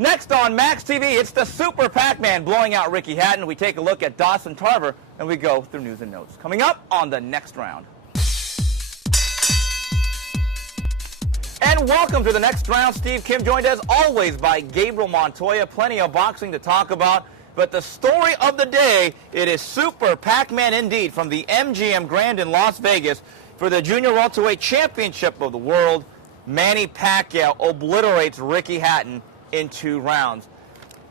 Next on Max TV, it's the Super Pac-Man blowing out Ricky Hatton. We take a look at Dawson, Tarver, and we go through news and notes. Coming up on the next round. And welcome to the next round. Steve Kim, joined as always by Gabriel Montoya. Plenty of boxing to talk about. But the story of the day, it is Super Pac-Man indeed from the MGM Grand in Las Vegas for the Junior Welterweight Championship of the World. Manny Pacquiao obliterates Ricky Hatton in 2 rounds.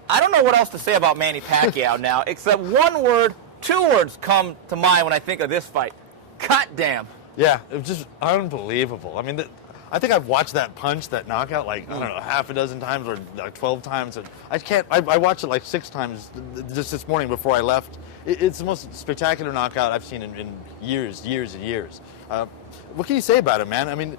I don't know what else to say about Manny Pacquiao now, except one word, 2 words come to mind when I think of this fight. Goddamn. Yeah, it was just unbelievable. I mean, I think I've watched that punch, that knockout, like, I don't know, half a dozen times or like 12 times. I watched it like 6 times just this morning before I left. It's the most spectacular knockout I've seen in years and years. What can you say about it, man? I mean,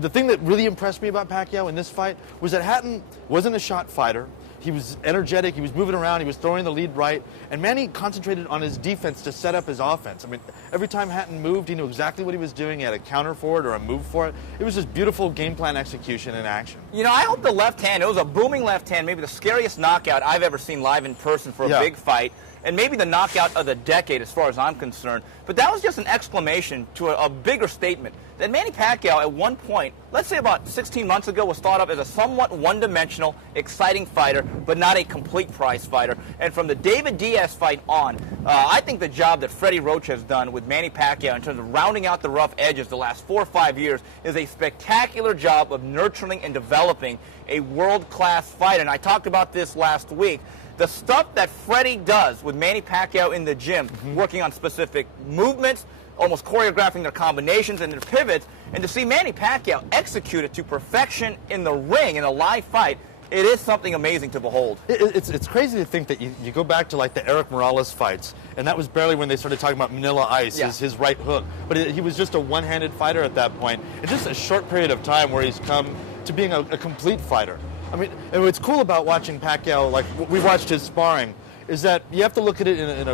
the thing that really impressed me about Pacquiao in this fight was that Hatton wasn't a shot fighter. He was energetic, he was moving around, he was throwing the lead right, and Manny concentrated on his defense to set up his offense. I mean, every time Hatton moved, he knew exactly what he was doing. He had a counter for it or a move for it. It was just beautiful game plan execution in action. You know, I hope the left hand, it was a booming left hand, maybe the scariest knockout I've ever seen live in person for a big fight, and maybe the knockout of the decade as far as I'm concerned. But that was just an exclamation to a bigger statement. That Manny Pacquiao at one point, let's say about 16 months ago, was thought of as a somewhat one-dimensional, exciting fighter, but not a complete prize fighter. And from the David Diaz fight on, I think the job that Freddie Roach has done with Manny Pacquiao in terms of rounding out the rough edges the last 4 or 5 years is a spectacular job of nurturing and developing a world-class fighter. And I talked about this last week. The stuff that Freddie does with Manny Pacquiao in the gym, working on specific movements, almost choreographing their combinations and their pivots, and to see Manny Pacquiao execute it to perfection in the ring, in a live fight, it is something amazing to behold. It's crazy to think that you go back to like the Eric Morales fights, and that was barely when they started talking about Manila Ice, his right hook. But he was just a one-handed fighter at that point. In just a short period of time where he's come to being a complete fighter. I mean, and what's cool about watching Pacquiao, like we watched his sparring, is that you have to look at it in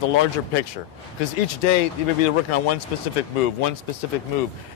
the larger picture. Because each day, maybe they're working on one specific move,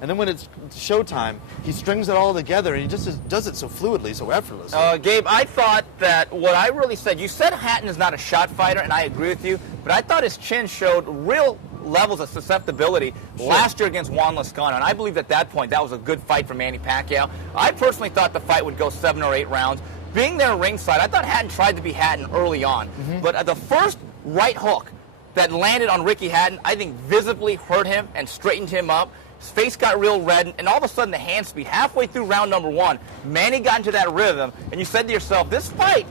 and then when it's showtime, he strings it all together, and he just does it so fluidly, so effortlessly. Gabe, I thought that what I really said, you said Hatton is not a shot fighter, and I agree with you, but I thought his chin showed real levels of susceptibility last year against Juan Lascano, and I believe at that point that was a good fight for Manny Pacquiao. I personally thought the fight would go 7 or 8 rounds. Being there ringside, I thought Hatton tried to be Hatton early on, but the first right hook that landed on Ricky Hatton, I think visibly hurt him and straightened him up. His face got real red, and all of a sudden the hand speed, halfway through round number 1, Manny got into that rhythm, and you said to yourself, this fight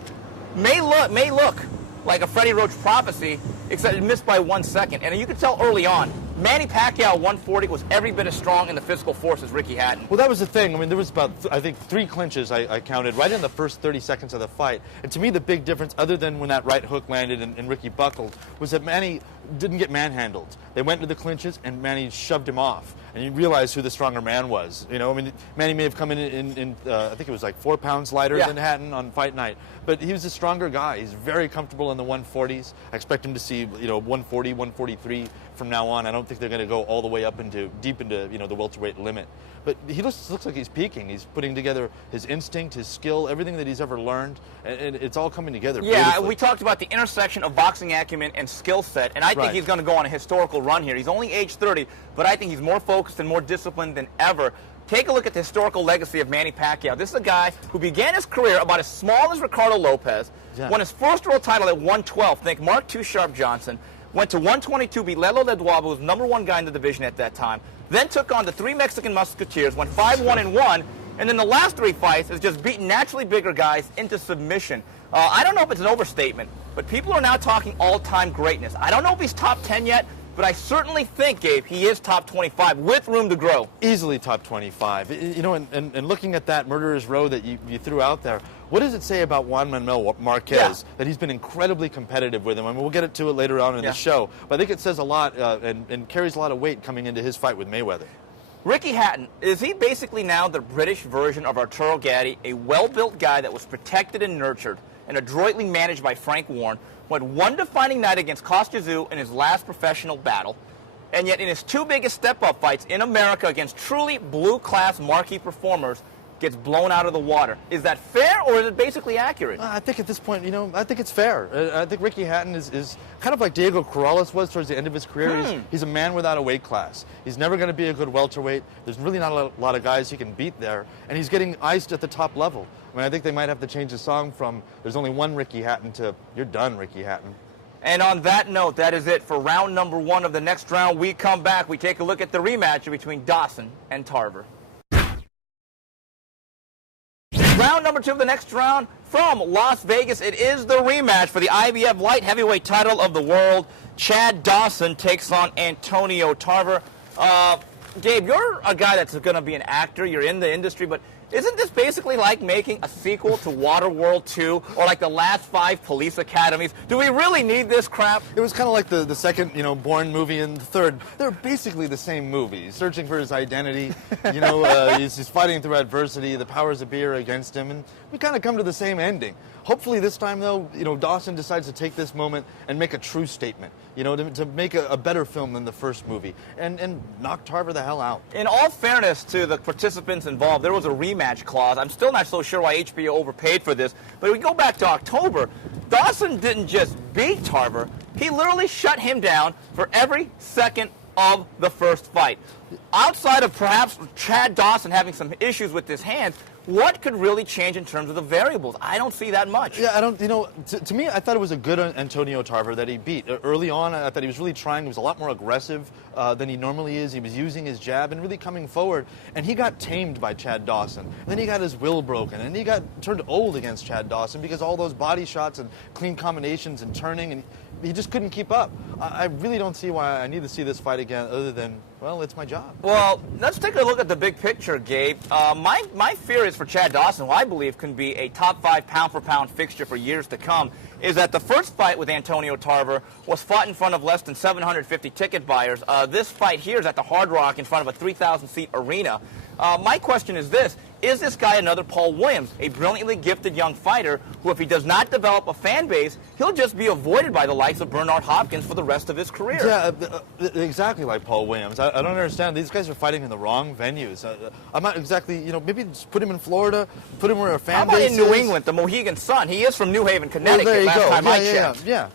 may look like a Freddie Roach prophecy, except it missed by 1 second. And you could tell early on, Manny Pacquiao 140 was every bit as strong in the physical force as Ricky Hatton. Well, that was the thing. I mean, there was about, I think, 3 clinches I counted right in the first 30 seconds of the fight. And to me, the big difference, other than when that right hook landed and Ricky buckled, was that Manny didn't get manhandled. They went into the clinches, and Manny shoved him off. And you realize who the stronger man was. You know, I mean, Manny may have come in I think it was like 4 pounds lighter than Hatton on fight night. But he was a stronger guy. He's very comfortable in the 140s. I expect him to see, 140, 143 from now on. I don't think they're going to go all the way up deep into the welterweight limit. But he looks like he's peaking. He's putting together his instinct, his skill, everything that he's ever learned, and it's all coming together beautifully. We talked about the intersection of boxing acumen and skill set, and I think he's going to go on a historical run here. He's only age 30, but I think he's more focused and more disciplined than ever. Take a look at the historical legacy of Manny Pacquiao. This is a guy who began his career about as small as Ricardo Lopez, won his first world title at 112, think Mark Too Sharp Johnson, went to 122, beat Lelo Ledwaba, who was #1 guy in the division at that time, then took on the 3 Mexican Musketeers, went 5-1-1, and then the last 3 fights has just beaten naturally bigger guys into submission. I don't know if it's an overstatement, but people are now talking all-time greatness. I don't know if he's top 10 yet, but I certainly think, Gabe, he is top 25 with room to grow. Easily top 25. And looking at that murderer's row that you threw out there, what does it say about Juan Manuel Marquez that he's been incredibly competitive with him? I mean, we'll get to it later on in the show, but I think it says a lot and carries a lot of weight coming into his fight with Mayweather. Ricky Hatton, is he basically now the British version of Arturo Gatti, a well-built guy that was protected and nurtured and adroitly managed by Frank Warren, went one defining night against Kostya Tszyu in his last professional battle, and yet in his 2 biggest step-up fights in America against truly blue-class marquee performers, gets blown out of the water. Is that fair, or is it basically accurate? I think at this point, I think it's fair. I think Ricky Hatton is kind of like Diego Corrales was towards the end of his career. He's a man without a weight class. He's never going to be a good welterweight. There's really not a lot of guys he can beat there, and he's getting iced at the top level. I mean, I think they might have to change the song from "There's only one Ricky Hatton" to "You're done, Ricky Hatton." And on that note, that is it for round number 1 of the next round. We come back, we take a look at the rematch between Dawson and Tarver. Round number 2 of the next round from Las Vegas. It is the rematch for the IBF light heavyweight title of the world. Chad Dawson takes on Antonio Tarver. Gabe, you're a guy that's going to be an actor. You're in the industry, but isn't this basically like making a sequel to Waterworld 2 or like the last 5 police academies? Do we really need this crap? It was kind of like the second, Bourne movie and the third. They're basically the same movie. He's searching for his identity. He's fighting through adversity. The powers that be are against him, and we kind of come to the same ending. Hopefully this time, though, Dawson decides to take this moment and make a true statement, to make a better film than the first movie and knock Tarver the hell out. In all fairness to the participants involved, there was a rematch clause. I'm still not so sure why HBO overpaid for this, but if we go back to October, Dawson didn't just beat Tarver, he literally shut him down for every second of the first fight. Outside of perhaps Chad Dawson having some issues with his hands, what could really change in terms of the variables? I don't see that much. Yeah, I don't, to me, I thought it was a good Antonio Tarver that he beat. Early on, I thought he was really trying. He was a lot more aggressive than he normally is. He was using his jab and really coming forward. And he got tamed by Chad Dawson. And then he got his will broken. And he got turned old against Chad Dawson because all those body shots and clean combinations and turning, and he just couldn't keep up. I really don't see why I need to see this fight again other than, well, it's my job. Well, let's take a look at the big picture, Gabe. My fear is for Chad Dawson, who I believe can be a top 5 pound-for-pound fixture for years to come, is that the first fight with Antonio Tarver was fought in front of less than 750 ticket buyers. This fight here is at the Hard Rock in front of a 3,000-seat arena. My question is this. Is this guy another Paul Williams, a brilliantly gifted young fighter who, if he does not develop a fan base, he'll just be avoided by the likes of Bernard Hopkins for the rest of his career? Yeah, exactly like Paul Williams. I don't understand. These guys are fighting in the wrong venues. I'm not exactly, maybe just put him in Florida, put him where a fan base is. How about in New England, the Mohegan Sun? He is from New Haven, Connecticut, well, there you last go. time I checked. Yeah.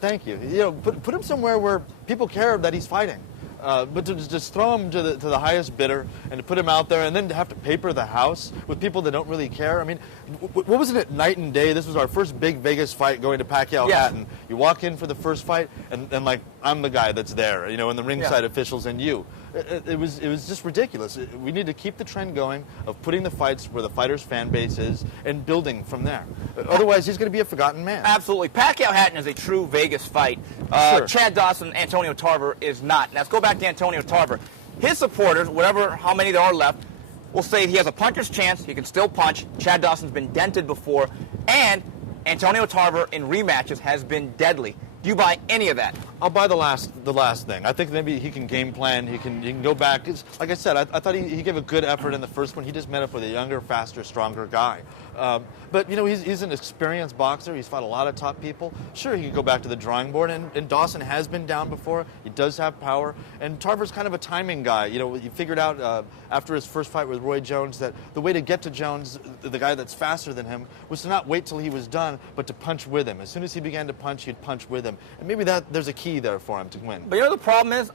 Thank you. Put him somewhere where people care that he's fighting. But to just throw him to the highest bidder and to put him out there and then to have to paper the house with people that don't really care. I mean, what was it night and day? This was our first big Vegas fight going to Pacquiao Hatton. You walk in for the first fight and like, I'm the guy that's there, and the ringside officials and you. It was just ridiculous. We need to keep the trend going of putting the fights where the fighter's fan base is and building from there. Otherwise, he's going to be a forgotten man. Absolutely. Pacquiao Hatton is a true Vegas fight. Sure. Chad Dawson, Antonio Tarver is not. Now, let's go back to Antonio Tarver. His supporters, how many there are left, will say he has a puncher's chance. He can still punch. Chad Dawson's been dented before. And Antonio Tarver in rematches has been deadly. Do you buy any of that? I'll buy the last thing. I think maybe he can game plan. He can go back. Like I said, I thought he gave a good effort in the first one. He just met up with a younger, faster, stronger guy. But he's an experienced boxer. He's fought a lot of top people. Sure, he could go back to the drawing board. And Dawson has been down before. He does have power. And Tarver's kind of a timing guy. He figured out after his first fight with Roy Jones that the way to get to Jones, the guy that's faster than him, was to not wait till he was done, but to punch with him. As soon as he began to punch, he'd punch with him. And maybe there's a key there for him to win. But the problem is,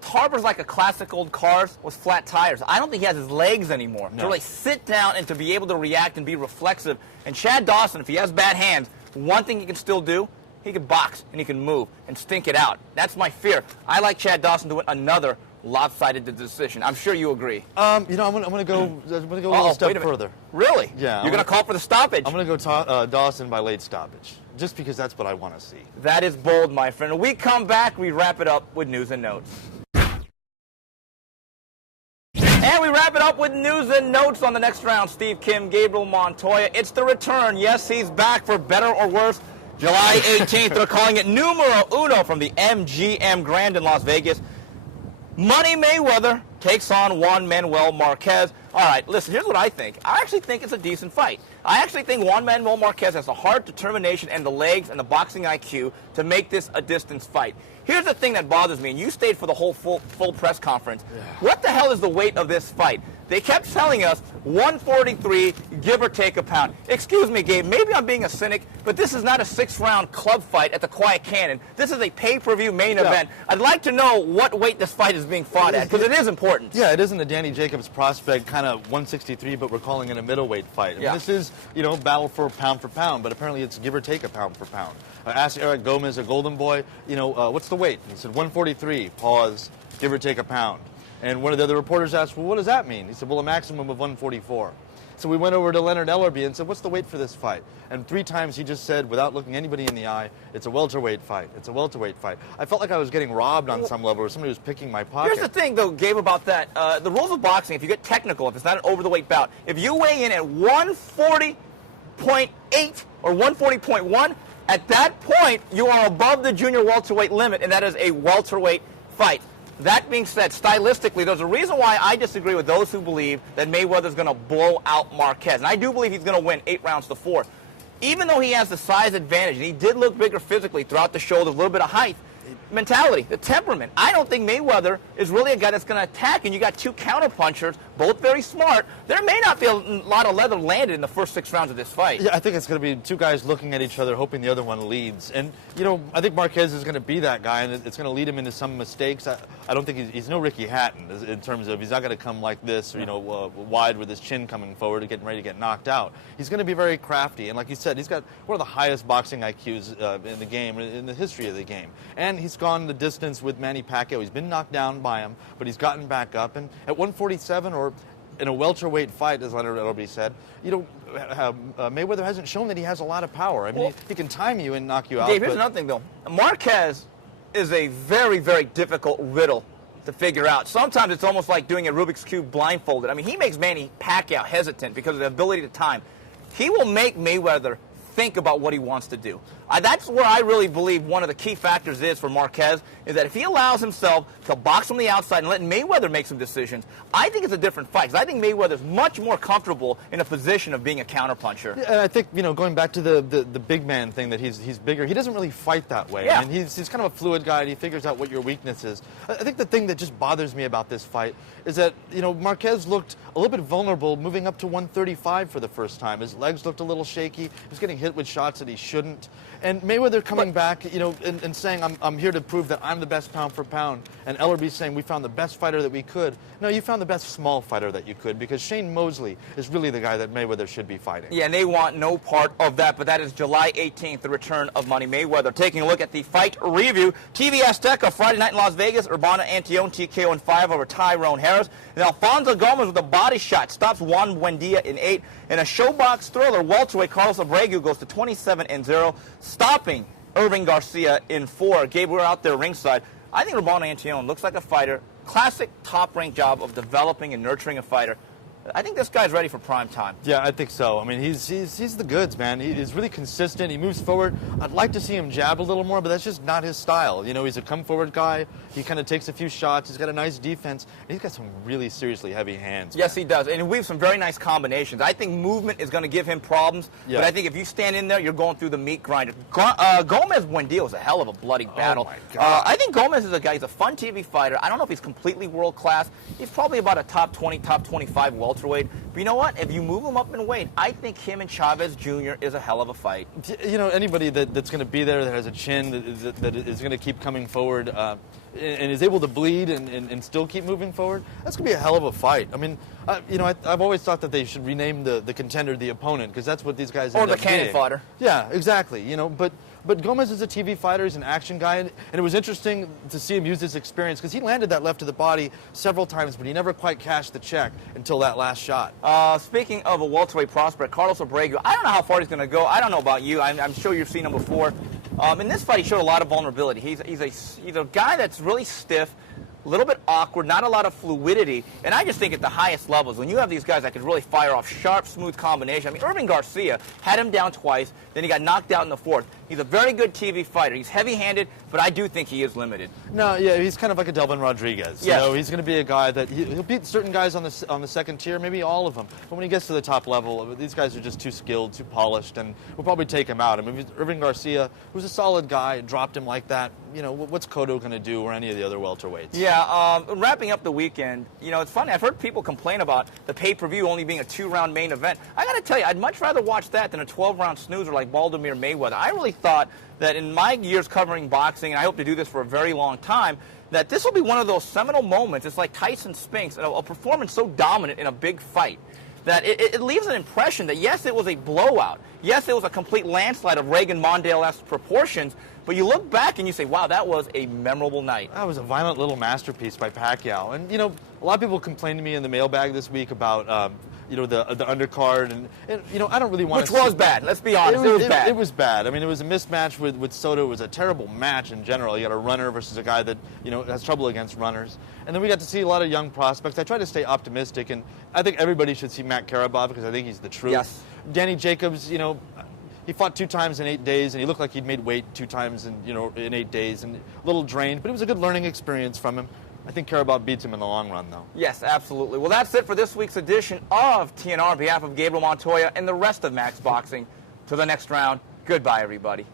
Tarver's like a classic old car with flat tires. I don't think he has his legs anymore to really sit down and to be able to react and be reflexive. And Chad Dawson, if he has bad hands, one thing he can still do, he can box and he can move and stink it out. That's my fear. I like Chad Dawson to win another lopsided decision. I'm sure you agree. I'm gonna go a little step further. Really? Yeah. You're gonna call for the stoppage? I'm gonna go Dawson by late stoppage, just because that's what I want to see. That is bold, my friend. When we come back, we wrap it up with news and notes. And we wrap it up with news and notes on the next round. Steve Kim, Gabriel Montoya. It's the return. Yes, he's back for better or worse. July 18th, they're calling it numero uno from the MGM Grand in Las Vegas. Money Mayweather takes on Juan Manuel Marquez. All right, listen, here's what I think. I actually think it's a decent fight. I actually think Juan Manuel Marquez has the heart, determination, and the legs and the boxing IQ to make this a distance fight. Here's the thing that bothers me, and you stayed for the whole full press conference. Yeah. What the hell is the weight of this fight? They kept telling us 143, give or take a pound. Excuse me, Gabe, maybe I'm being a cynic, but this is not a 6-round club fight at the Quiet Cannon. This is a pay-per-view main event. I'd like to know what weight this fight is being fought at, because it is important. Yeah, it isn't a Danny Jacobs prospect kind of 163, but we're calling it a middleweight fight. I mean, this is, battle for pound, but apparently it's give or take a pound for pound. Asked Eric Gomez, a Golden Boy, what's the weight? And he said 143, pause, give or take a pound. And one of the other reporters asked, well, what does that mean? He said, well, a maximum of 144. So we went over to Leonard Ellerby and said, what's the weight for this fight? And 3 times he just said, without looking anybody in the eye, it's a welterweight fight. It's a welterweight fight. I felt like I was getting robbed on some level, or somebody was picking my pocket. Here's the thing, though, Gabe, about that. The rules of boxing, if you get technical, if it's not an over-the-weight bout, if you weigh in at 140.8 or 140.1, at that point, you are above the junior welterweight limit, and that is a welterweight fight. That being said, stylistically, there's a reason why I disagree with those who believe that Mayweather's going to blow out Marquez. And I do believe he's going to win 8 rounds to 4. Even though he has the size advantage, and he did look bigger physically throughout the shoulders, a little bit of height, mentality, the temperament. I don't think Mayweather is really a guy that's going to attack, and you got 2 counterpunchers, both very smart. There may not be a lot of leather landed in the first 6 rounds of this fight. Yeah, I think it's going to be 2 guys looking at each other, hoping the other one leads. And, I think Marquez is going to be that guy, and it's going to lead him into some mistakes. I don't think he's no Ricky Hatton in terms of he's not going to come like this, wide with his chin coming forward, getting ready to get knocked out. He's going to be very crafty. And like you said, he's got one of the highest boxing IQs in the game, in the history of the game. And he's gone the distance with Manny Pacquiao. He's been knocked down by him, but he's gotten back up. And at 147 or in a welterweight fight, as Leonard Ellerby said, Mayweather hasn't shown that he has a lot of power. I mean, he can time you and knock you out. Dave, here's another thing, though. Marquez is a very, very difficult riddle to figure out. Sometimes it's almost like doing a Rubik's Cube blindfolded. I mean, he makes Manny Pacquiao hesitant because of the ability to time. He will make Mayweather think about what he wants to do. That's where I really believe one of the key factors is for Marquez, is that if he allows himself to box from the outside and let Mayweather make some decisions, I think it's a different fight. Because I think Mayweather's much more comfortable in a position of being a counterpuncher. Yeah, and I think, going back to the big man thing, that he's bigger, he doesn't really fight that way. Yeah. I mean, he's kind of a fluid guy, and he figures out what your weakness is. I think the thing that just bothers me about this fight is that, Marquez looked a little bit vulnerable moving up to 135 for the first time. His legs looked a little shaky. He was getting hit with shots that he shouldn't. And Mayweather coming back, and saying, I'm here to prove that I'm the best pound for pound. And Ellerby saying, we found the best fighter that we could. No, you found the best small fighter that you could, because Shane Mosley is really the guy that Mayweather should be fighting. Yeah, and they want no part of that, but that is July 18th, the return of Money Mayweather. Taking a look at the fight review, TV Azteca, Friday night in Las Vegas, Urbana Antillon, TKO in 5 over Tyrone Harris. And Alfonso Gomez with a body shot stops Juan Buendia in 8. And a showbox thriller, welterweight Carlos Abreu goes to 27-0, stopping Irving Garcia in 4. Gabe, we're out there ringside. I think Urbana Antillon looks like a fighter. Classic top-ranked job of developing and nurturing a fighter. I think this guy's ready for prime time. Yeah, I think so. I mean, he's the goods, man. He's really consistent. He moves forward. I'd like to see him jab a little more, but that's just not his style. He's a come-forward guy. He kind of takes a few shots. He's got a nice defense. And he's got some really seriously heavy hands. Yes, he does. And we have some very nice combinations. I think movement is going to give him problems. Yeah. But I think if you stand in there, you're going through the meat grinder. Gomez Buendia was a hell of a bloody battle. Oh, my God. I think Gomez is a guy. He's a fun TV fighter. I don't know if he's completely world-class. He's probably about a top 20, top 25 welterweight. But you know what? If you move him up in weight, I think him and Chavez Jr. is a hell of a fight. Anybody that's going to be there, that has a chin, that is going to keep coming forward and is able to bleed and still keep moving forward, that's going to be a hell of a fight. I mean, I've always thought that they should rename the contender the opponent, because that's what these guys end or the up cannon being. fodder. Yeah, exactly. But Gomez is a TV fighter. He's an action guy. And it was interesting to see him use his experience, because he landed that left to the body several times, but he never quite cashed the check until that last shot. Speaking of a welterweight prospect, Carlos Abreu, I don't know how far he's going to go. I don't know about you. I'm sure you've seen him before. In this fight, he showed a lot of vulnerability. He's a guy that's really stiff, a little bit awkward, not a lot of fluidity. And I just think at the highest levels, when you have these guys that could really fire off sharp, smooth combination. I mean, Irving Garcia had him down twice, then he got knocked out in the 4th. He's a very good TV fighter. He's heavy-handed, but I do think he is limited. No, yeah, he's kind of like a Delvin Rodriguez. Yes. He's going to be a guy that he'll beat certain guys on the second tier, maybe all of them. But when he gets to the top level, these guys are just too skilled, too polished, and we'll probably take him out. I mean, Irving Garcia, who's a solid guy, dropped him like that. What's Cotto going to do, or any of the other welterweights? Yeah, Yeah, wrapping up the weekend, you know, it's funny. I've heard people complain about the pay-per-view only being a 2-round main event. I got to tell you, I'd much rather watch that than a 12-round snoozer like Baltimore Mayweather. I really thought that in my years covering boxing, and I hope to do this for a very long time, that this will be one of those seminal moments. It's like Tyson Spinks, a performance so dominant in a big fight that it leaves an impression that, yes, it was a blowout. Yes, it was a complete landslide of Reagan Mondale-esque proportions, but you look back and you say, wow, that was a memorable night. That was a violent little masterpiece by Pacquiao. And, you know, a lot of people complained to me in the mailbag this week about, you know, the undercard. And, you know, I don't really want to... Which was bad. Let's be honest. It was bad. It was bad. I mean, it was a mismatch with Soto. It was a terrible match in general. You got a runner versus a guy that, you know, has trouble against runners. And then we got to see a lot of young prospects. I try to stay optimistic, and I think everybody should see Matt Karabov because I think he's the truth. Yes. Danny Jacobs, you know, he fought 2 times in 8 days, and he looked like he'd made weight 2 times in 8 days, and a little drained, but it was a good learning experience from him. I think Karabov beats him in the long run, though. Yes, absolutely. Well, that's it for this week's edition of TNR. On behalf of Gabriel Montoya and the rest of Max Boxing, to the next round, goodbye, everybody.